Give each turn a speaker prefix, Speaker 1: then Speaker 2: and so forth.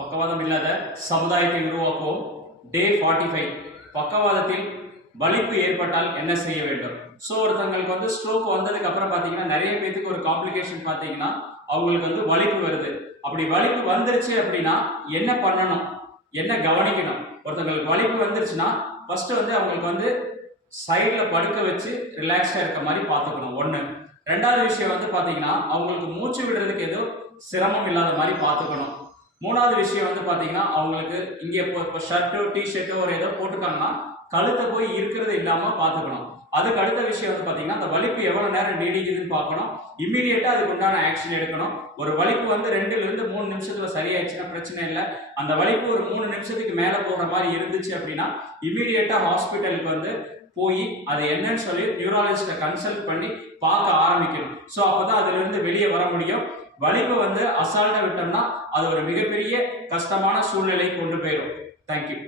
Speaker 1: பக்கவாதம் இல்லாத சமுதாயத்தை உருவாக்குவோம். டே ஃபார்ட்டி ஃபைவ் பக்கவாதத்தில் வலிப்பு ஏற்பட்டால் என்ன செய்ய வேண்டும்? ஸோ ஒருத்தங்களுக்கு வந்து ஸ்ட்ரோக் வந்ததுக்கு அப்புறம் பார்த்தீங்கன்னா நிறைய பேத்துக்கு ஒரு காம்ப்ளிகேஷன் பார்த்தீங்கன்னா அவங்களுக்கு வந்து வலிப்பு வருது. அப்படி வலிப்பு வந்துருச்சு அப்படின்னா என்ன பண்ணணும்? என்ன கவனிக்கணும்? ஒருத்தங்களுக்கு வலிப்பு வந்துருச்சுன்னா ஃபர்ஸ்ட் வந்து அவங்களுக்கு வந்து சைடில் படுக்க வச்சு ரிலாக்ஸாக இருக்க மாதிரி பார்த்துக்கணும். ஒன்று ரெண்டாவது விஷயம் வந்து பார்த்தீங்கன்னா அவங்களுக்கு மூச்சு விடுறதுக்கு எதுவும் சிரமம் இல்லாத மாதிரி பார்த்துக்கணும். மூணாவது விஷயம் வந்து பார்த்தீங்கன்னா அவங்களுக்கு இங்கே இப்போ இப்போ ஷர்ட்டோ டிஷர்ட்டோ ஒரு ஏதோ போட்டுக்காங்கன்னா கழுத்தை போய் இருக்கிறது இல்லாமல் பார்த்துக்கணும் அதுக்கு அடுத்த விஷயம் வந்து பார்த்தீங்கன்னா அந்த வலிப்பு எவ்வளோ நேரம் நீடிக்குதுன்னு பார்க்கணும் இம்மீடியட்டாக அதுக்கு உண்டான ஆக்ஷன் எடுக்கணும். ஒரு வலிப்பு வந்து ரெண்டுலேருந்து மூணு நிமிஷத்தில் சரியாயிடுச்சுன்னா பிரச்சனை இல்லை. அந்த வலிப்பு ஒரு மூணு நிமிஷத்துக்கு மேலே போகிற மாதிரி இருந்துச்சு அப்படின்னா இம்மீடியட்டாக ஹாஸ்பிட்டலுக்கு வந்து போய் அது என்னன்னு சொல்லி நியூராலஜிஸ்ட்டை கன்சல்ட் பண்ணி பார்க்க ஆரம்பிக்கணும். ஸோ அப்போ தான் அதுலேருந்து வெளியே வர முடியும். வலிப்பு வந்து அசால்ட்டாக விட்டோம்னா அது ஒரு மிகப்பெரிய கஷ்டமான சூழ்நிலை கொண்டு போயிடும் தேங்க்யூ